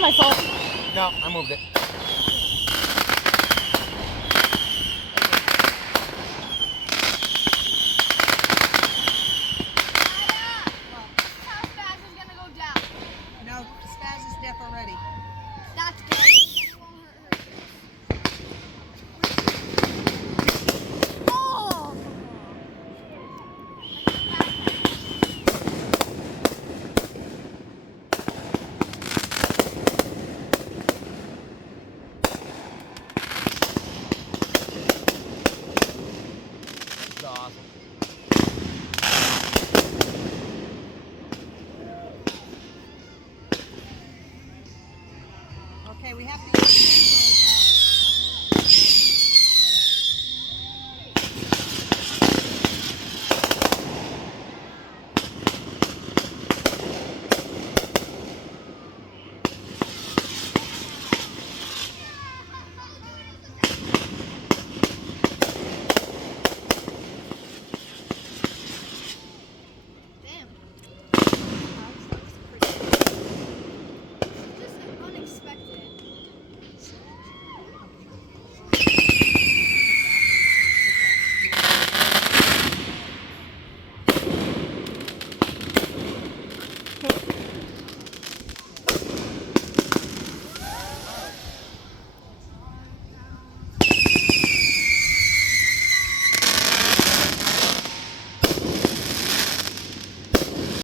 My fault. No, I moved it. How Spaz is gonna go down. No, Spaz is deaf already. That's good. It won't hurt her. Oh! It's awesome. Okay, we have to let the intro go.